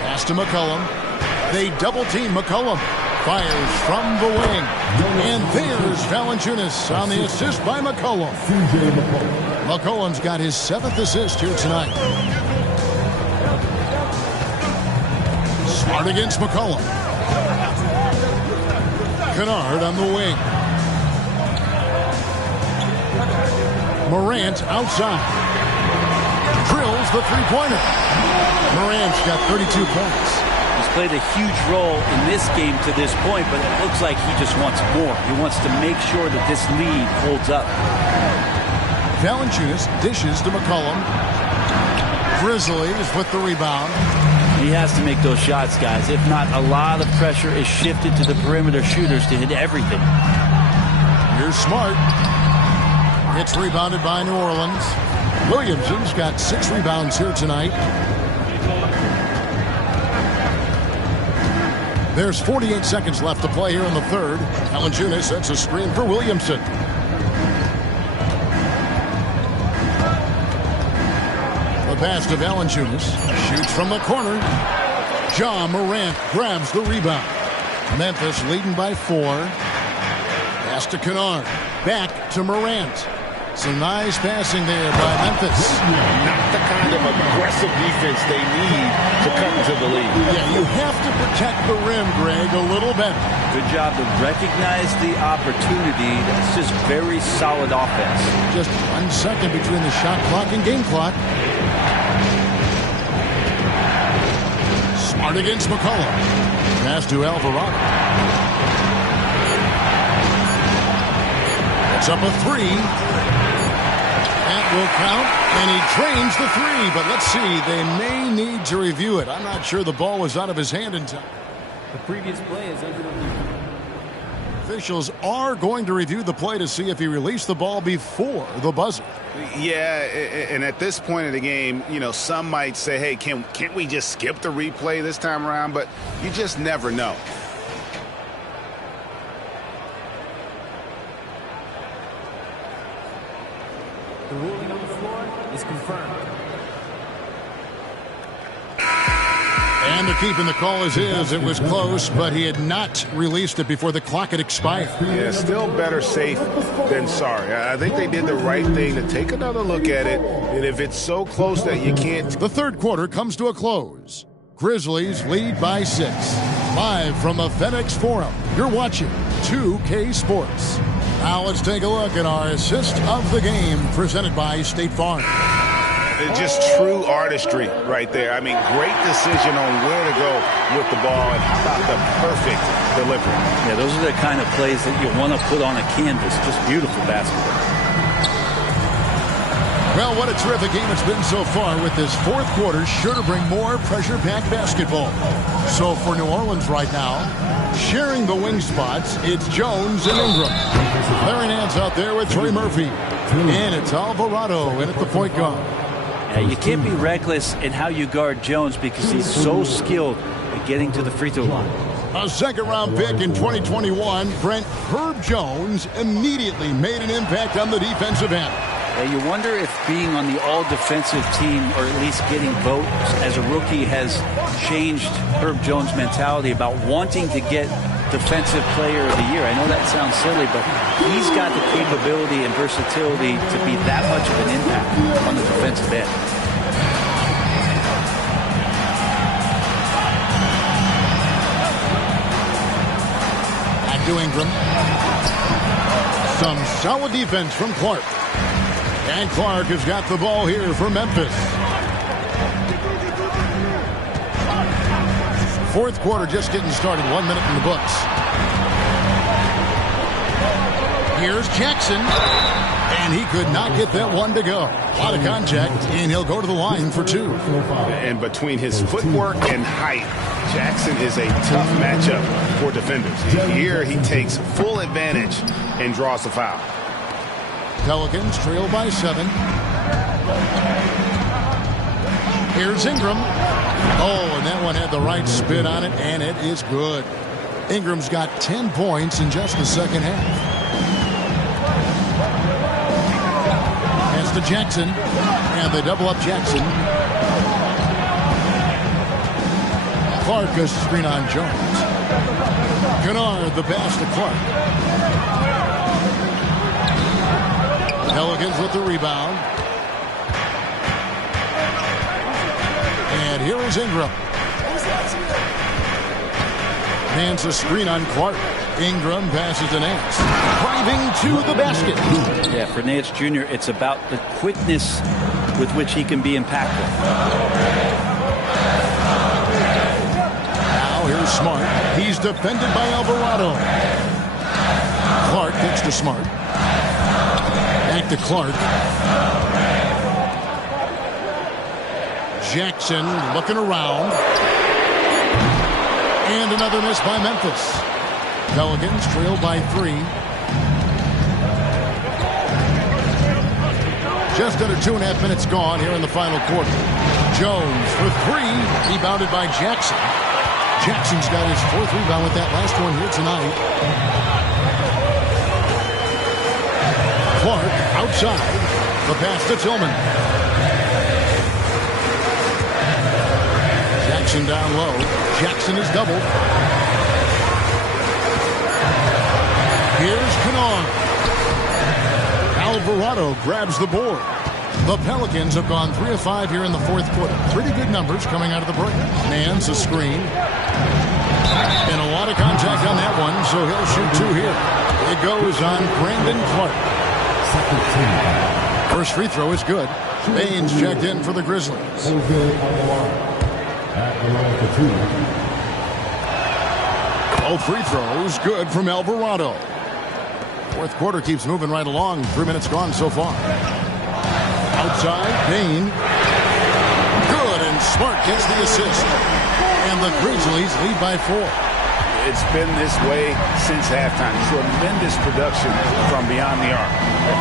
Pass to McCollum. They double team McCollum. Fires from the wing. And there's Valanciunas on the assist by McCollum. McCollum's got his 7th assist here tonight. Smart against McCollum. Kennard on the wing. Morant outside. Drills the three-pointer. Morant's got 32 points. He's played a huge role in this game to this point, but it looks like he just wants more. He wants to make sure that this lead holds up. Valanciunas dishes to McCollum. Grizzlies with the rebound. He has to make those shots, guys. If not, a lot of pressure is shifted to the perimeter shooters to hit everything. Here's Smart. It's rebounded by New Orleans. Williamson's got 6 rebounds here tonight. There's 48 seconds left to play here in the third. Valanciunas sets a screen for Williamson. The pass to Valanciunas. Shoots from the corner. Ja Morant grabs the rebound. Memphis leading by 4. Pass to Kennard. Back to Morant. Some nice passing there by Memphis. Not the kind of aggressive defense they need to come to the lead. Yeah, you have to protect the rim, Greg, a little better. Good job to recognize the opportunity. That's just very solid offense. Just 1 second between the shot clock and game clock. Smart against McCollum. Pass to Alvarado. It's up a 3. That will count, and he drains the 3. But let's see, they may need to review it. I'm not sure the ball was out of his hand in time. The previous play is under the review. Officials are going to review the play to see if he released the ball before the buzzer. Yeah, and at this point in the game, you know, some might say, hey, can't we just skip the replay this time around? But you just never know. The ruling on the floor is confirmed. And the keeping the call is his. It was close, but he had not released it before the clock had expired. Yeah, still better safe than sorry. I think they did the right thing to take another look at it. And if it's so close that you can't... The third quarter comes to a close. Grizzlies lead by 6. Live from the FedEx Forum, you're watching 2K Sports. Now let's take a look at our assist of the game presented by State Farm. Just true artistry right there. I mean, great decision on where to go with the ball, and how about the perfect delivery. Yeah, those are the kind of plays that you want to put on a canvas. Just beautiful basketball. Well, what a terrific game it's been so far, with this fourth quarter sure to bring more pressure-packed basketball. So for New Orleans right now, sharing the wing spots, it's Jones and Ingram. Clearing hands out there with Trey Murphy. And it's Alvarado in at the point guard. Yeah, you can't be reckless in how you guard Jones because he's so skilled at getting to the free throw line. A second-round pick in 2021, Brent Herb Jones immediately made an impact on the defensive end. Yeah, you wonder if being on the all-defensive team, or at least getting votes as a rookie, has changed Herb Jones' mentality about wanting to get Defensive Player of the Year. I know that sounds silly, but he's got the capability and versatility to be that much of an impact on the defensive end. Back to Ingram. Some solid defense from Clark. And Clark has got the ball here for Memphis. Fourth quarter just getting started. 1 minute in the books. Here's Jackson. And he could not get that one to go. A lot of contact, and he'll go to the line for 2. And between his footwork and height, Jackson is a tough matchup for defenders. Here he takes full advantage and draws the foul. Pelicans trail by 7. Here's Ingram. Oh, and that one had the right spin on it, and it is good. Ingram's got 10 points in just the second half. Pass to Jackson, and they double up Jackson. Clark goes to screen on Jones. Kennard, the pass to Clark. Pelicans with the rebound. And here is Ingram. Nance a screen on Clark. Ingram passes to Nance. Driving to the basket. Yeah, for Nance Jr., it's about the quickness with which he can be impactful. Now here's Smart. He's defended by Alvarado. Clark gets to Smart. Back to Clark. Jackson looking around. And another miss by Memphis. Pelicans trail by 3. Just under 2.5 minutes gone here in the final quarter. Jones for 3. Rebounded by Jackson. Jackson's got his 4th rebound with that last one here tonight. Clark outside. The pass to Tillman. Jackson down low. Jackson is doubled. Here's Kennard. Alvarado grabs the board. The Pelicans have gone 3 of 5 here in the fourth quarter. Pretty good numbers coming out of the break. Nance a screen. And a lot of contact on that one, so he'll shoot 2 here. It goes on Brandon Clark. First free throw is good. Baines checked in for the Grizzlies. Both free throws good from Alvarado. Fourth quarter keeps moving right along. 3 minutes gone so far. Outside, Bain. Good, and Smart gets the assist. And the Grizzlies lead by 4. It's been this way since halftime. Tremendous production from beyond the arc.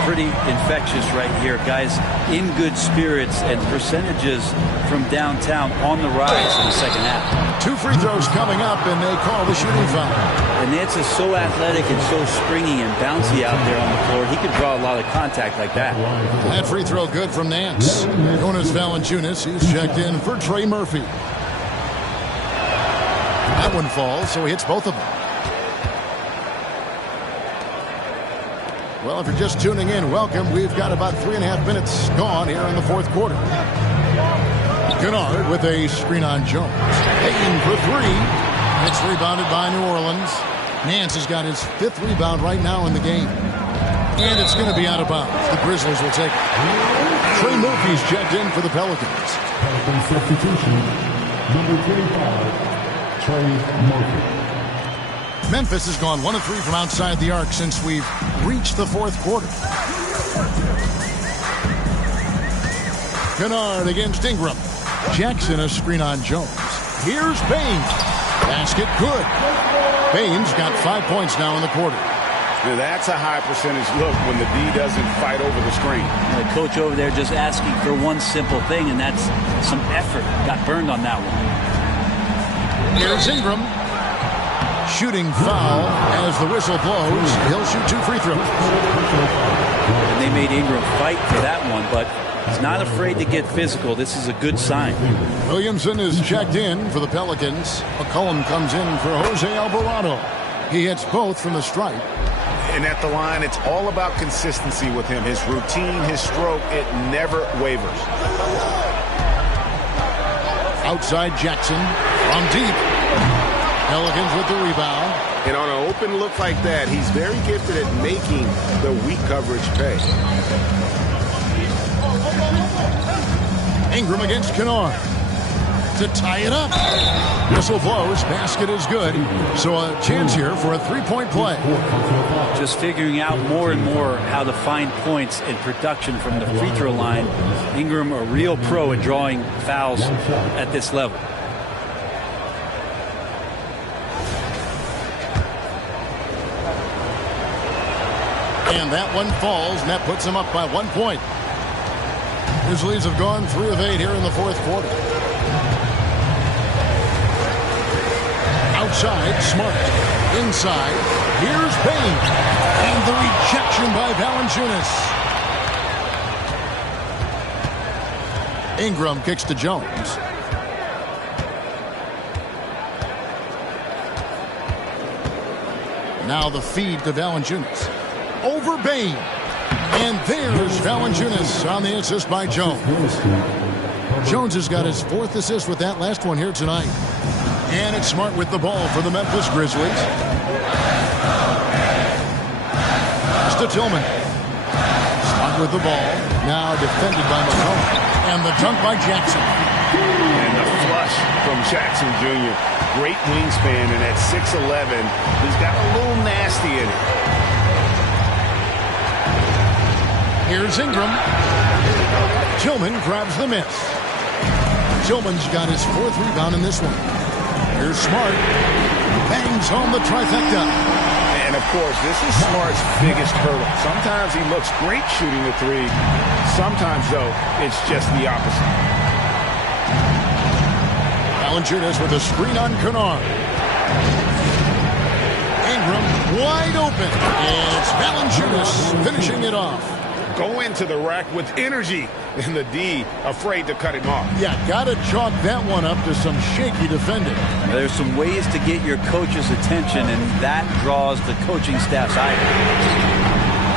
Pretty infectious right here. Guys in good spirits, and percentages from downtown on the rise in the second half. 2 free throws coming up, and they call the shooting foul. And Nance is so athletic and so springy and bouncy out there on the floor. He could draw a lot of contact like that. That free throw good from Nance. Jonas Valanciunas, he's checked in for Trey Murphy. That one falls, so he hits both of them. Well, if you're just tuning in, welcome. We've got about 3.5 minutes gone here in the fourth quarter. Kennard with a screen on Jones. Payton for 3. It's rebounded by New Orleans. Nance has got his 5th rebound right now in the game. And it's going to be out of bounds. The Grizzlies will take it. Trey Murphy's checked in for the Pelicans. Pelican substitution, number 25. Trey Murphy. Memphis has gone 1 of 3 from outside the arc since we've reached the fourth quarter. Kennard against Ingram. Jackson a screen on Jones. Here's Baines. Basket good. Baines got 5 points now in the quarter. Now that's a high percentage look when the D doesn't fight over the screen. The coach over there just asking for one simple thing, and that's some effort. Got burned on that one. Here's Ingram. Shooting foul as the whistle blows. He'll shoot 2 free throws. And they made Ingram fight for that one, but he's not afraid to get physical. This is a good sign. Williamson is checked in for the Pelicans. McCollum comes in for Jose Alvarado. He hits both from the stripe. And at the line, it's all about consistency with him. His routine, his stroke, it never wavers. Outside Jackson from deep. Pelicans with the rebound. And on an open look like that, he's very gifted at making the weak coverage pay. Ingram against Kennard to tie it up. Whistle blows. Basket is good. So a chance here for a three-point play. Just figuring out more and more how to find points and production from the free throw line. Ingram, a real pro at drawing fouls at this level. And that one falls, and that puts him up by 1 point. Grizzlies have gone 3 of 8 here in the fourth quarter. Outside, Smart. Inside, here's Payne. And the rejection by Valanciunas. Ingram kicks to Jones. Now the feed to Valanciunas. Over Bain. And there's Valanciunas on the assist by Jones. Jones has got his 4th assist with that last one here tonight. And it's Smart with the ball for the Memphis Grizzlies. To Tillman. Smart with the ball. Now defended by McCollum. And the dunk by Jackson. And the flush from Jackson Jr. Great wingspan, and at 6'11", he's got a little nasty in it. Here's Ingram. Tillman grabs the miss. Tillman's got his 4th rebound in this one. Here's Smart. Bangs home the trifecta. And, of course, this is Smart's biggest hurdle. Sometimes he looks great shooting the three. Sometimes, though, it's just the opposite. Valanciunas with a screen on Kennard. Ingram wide open. And it's Valanciunas finishing it off. Go into the rack with energy, and the D afraid to cut him off. Yeah, got to chalk that one up to some shaky defending. There's some ways to get your coach's attention, and that draws the coaching staff's eye.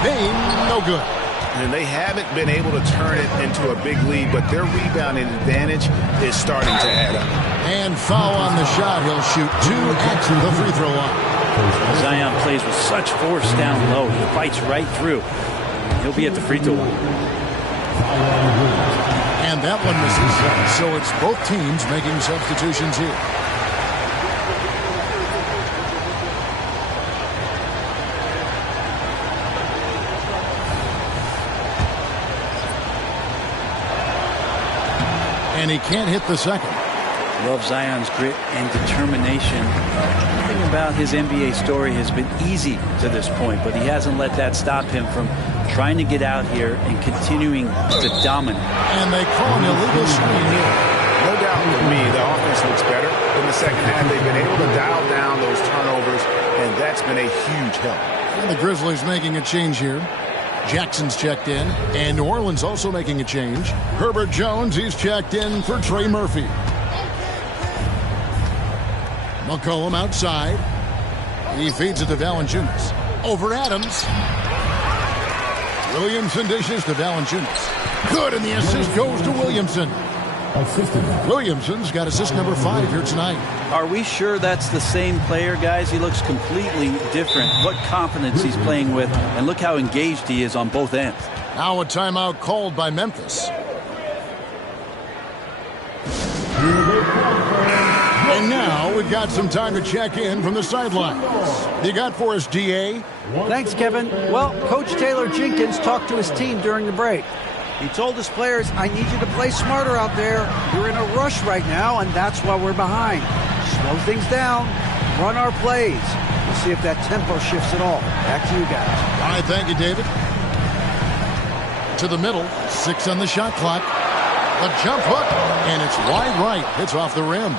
Bain, no good. And they haven't been able to turn it into a big lead, but their rebounding advantage is starting to add up. And foul on the shot. He'll shoot 2 at the free throw line. Zion plays with such force down low. He fights right through. He'll be at the free throw line. And that one misses. So it's both teams making substitutions here. And he can't hit the second. Love Zion's grit and determination. Nothing about his NBA story has been easy to this point, but he hasn't let that stop him from trying to get out here and continuing to dominate. And they call an illegal screen here. No doubt for me, the offense looks better. In the second half, they've been able to dial down those turnovers, and that's been a huge help. And the Grizzlies making a change here. Jackson's checked in, and New Orleans also making a change. Herbert Jones, he's checked in for Trey Murphy. McCollum outside. He feeds it to Valanciunas. Over Adams. Williamson dishes to Valanciunas. Good, and the assist goes to Williamson. Williamson's got assist number 5 here tonight. Are we sure that's the same player, guys? He looks completely different. What confidence he's playing with, and look how engaged he is on both ends. Now a timeout called by Memphis. And now we've got some time to check in from the sidelines. You got for us, D.A.? Thanks, Kevin. Well, Coach Taylor Jenkins talked to his team during the break. He told his players, I need you to play smarter out there. You're in a rush right now, and that's why we're behind. Slow things down. Run our plays. We'll see if that tempo shifts at all. Back to you guys. All right, thank you, David. To the middle. 6 on the shot clock. A jump hook, and it's wide right. It's off the rim.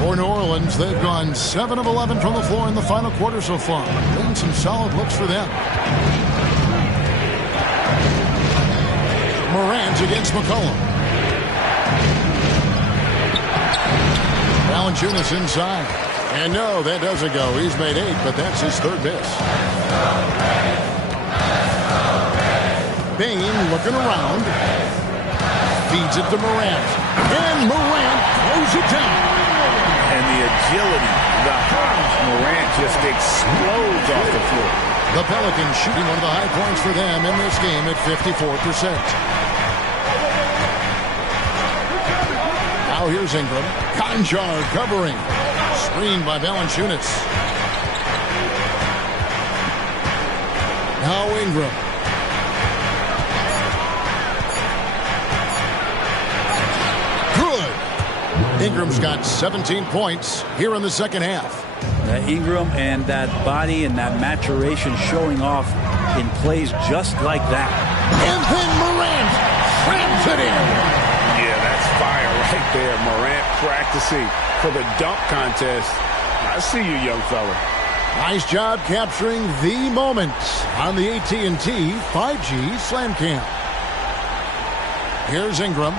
For New Orleans, they've gone 7 of 11 from the floor in the final quarter so far. Been some solid looks for them. Morant against McCollum. Valanciunas inside. And no, that doesn't go. He's made 8, but that's his 3rd miss. Bain looking around. Feeds it to Morant. And Morant throws it down. And the agility, the hops, Morant just explodes off the floor. The Pelicans shooting one of the high points for them in this game at 54%. Now here's Ingram. Conjar covering. Screened by Valanciunas. Now Ingram. Good. Ingram's got 17 points here in the second half. Ingram and that body and that maturation showing off in plays just like that. And then Morant crams it in. Yeah, that's fire right there. Morant practicing for the dunk contest. I see you, young fella. Nice job capturing the moment on the AT&T 5G Slam Cam. Here's Ingram.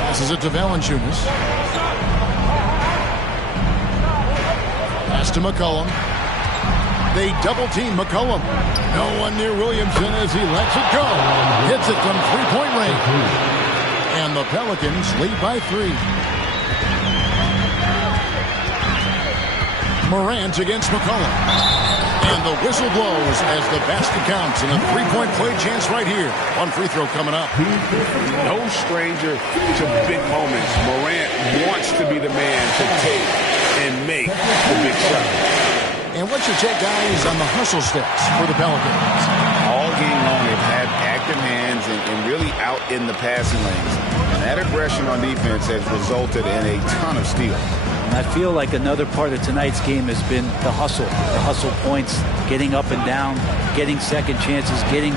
Passes it to Valanciunas. Pass to McCollum. They double-team McCollum. No one near Williamson as he lets it go. Hits it from three-point range. And the Pelicans lead by 3. Morant against McCollum. And the whistle blows as the basket counts. And a three-point play chance right here. One free throw coming up. No stranger to big moments. Morant wants to be the man to take and make the big shot. And what's your take, guys, on the hustle steps for the Pelicans? All game long, they've had active hands and really out in the passing lanes. And that aggression on defense has resulted in a ton of steals. And I feel like another part of tonight's game has been the hustle points, getting up and down, getting second chances, getting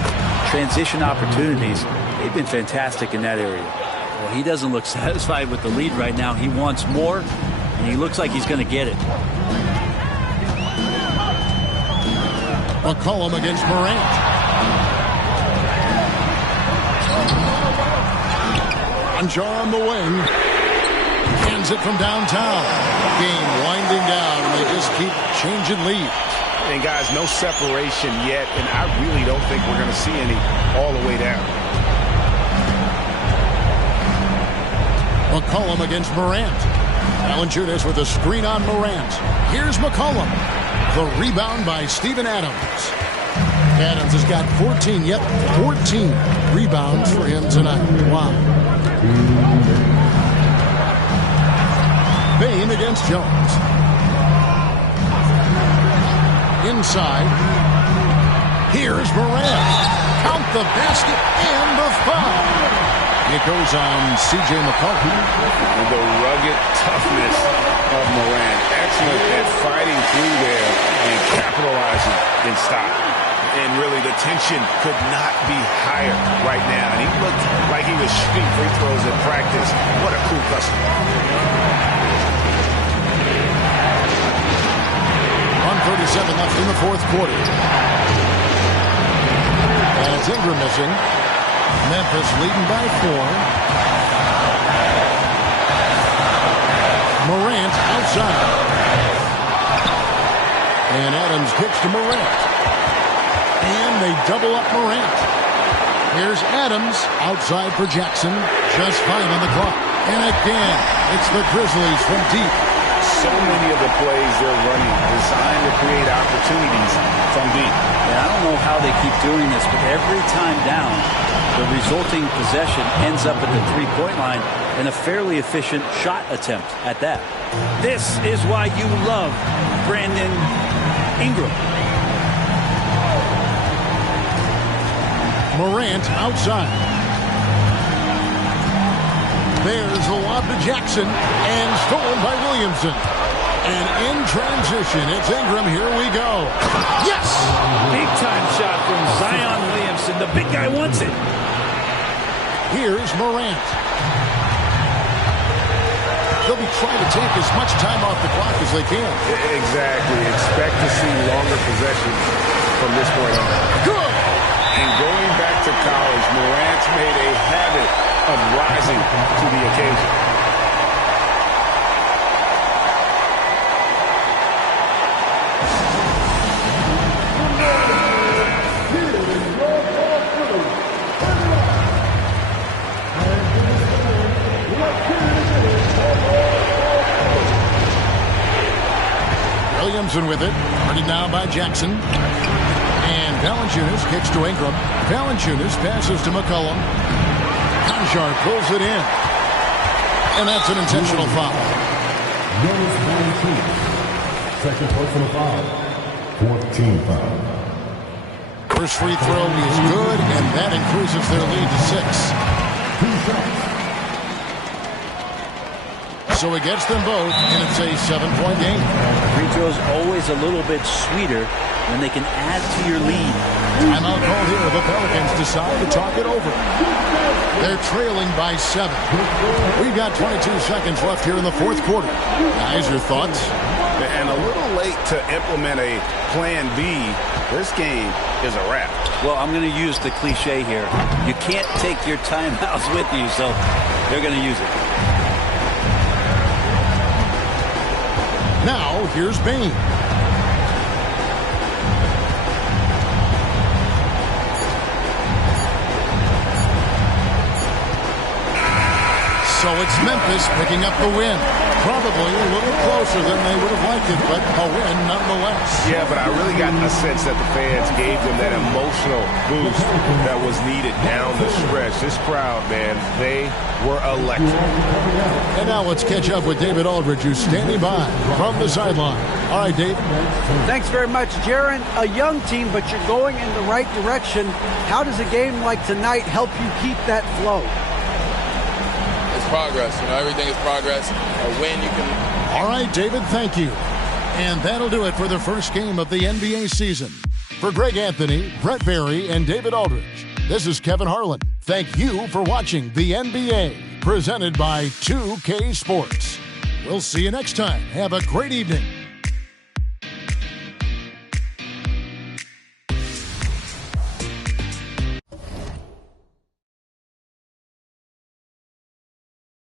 transition opportunities. They've been fantastic in that area. Well, he doesn't look satisfied with the lead right now. He wants more, and he looks like he's going to get it. McCollum against Morant. Conjar on the wing. Hands it from downtown. Game winding down, and they just keep changing leads. And guys, no separation yet, and I really don't think we're going to see any all the way down. McCollum against Morant. Valanciunas with a screen on Morant. Here's McCollum. The rebound by Steven Adams. Adams has got 14 rebounds for him tonight. Wow. Bain against Jones. Inside. Here's Morant. Count the basket and the foul. It goes on C.J. McCollum. And the rugged toughness of Morant. Excellent at fighting through there and capitalizing in style. And really, the tension could not be higher right now. And he looked like he was shooting free throws in practice. What a cool customer. 1:37 left in the fourth quarter. And it's Ingram missing. Memphis leading by 4. Morant outside. And Adams kicks to Morant. And they double up Morant. Here's Adams outside for Jackson. Just 5 on the clock. And again, it's the Grizzlies from deep. So many of the plays they're running designed to create opportunities from deep. Yeah, I don't know how they keep doing this, but every time down, the resulting possession ends up at the three-point line and a fairly efficient shot attempt at that. This is why you love Brandon Ingram. Morant outside. There's a lob to Jackson and stolen by Williamson. And in transition, it's Ingram. Here we go. Yes! Big-time shot from Zion Williamson. The big guy wants it. Here's Morant. They'll be trying to take as much time off the clock as they can. Exactly. Expect to see longer possessions from this point on. Good! And going back to college, Morant's made a habit of rising to the occasion. Williamson with it. Running now by Jackson. And Valanciunas kicks to Ingram. Valanciunas passes to McCollum. Conjar pulls it in. And that's an intentional foul. Notice Valanciunas. Second personal foul. 14 foul. First free throw is good, and that increases their lead to 6. 2 shots. So it gets them both, and it's a 7-point game. Free throw's always a little bit sweeter when they can add to your lead. Timeout called here. The Pelicans decide to talk it over. They're trailing by 7. We've got 22 seconds left here in the fourth quarter. Guys, your thoughts? And a little late to implement a plan B. This game is a wrap. Well, I'm going to use the cliche here. You can't take your timeouts with you, so they're going to use it. Now, here's Bain. So it's Memphis picking up the win. Probably a little closer than they would have liked it, but a win nonetheless. Yeah, but I really got the sense that the fans gave them that emotional boost that was needed down the stretch. This crowd, man, they were electric. And now let's catch up with David Aldridge, who's standing by from the sideline. All right, Dave. Thanks very much, Jaron. A young team, but you're going in the right direction. How does a game like tonight help you keep that flow? Progress, everything is progress. A win, you can. All right, David, thank you. And that'll do it for the first game of the NBA season. For Greg Anthony, Brett Barry, and David Aldridge, this is Kevin Harlan. Thank you for watching the NBA, presented by 2K Sports. We'll see you next time. Have a great evening.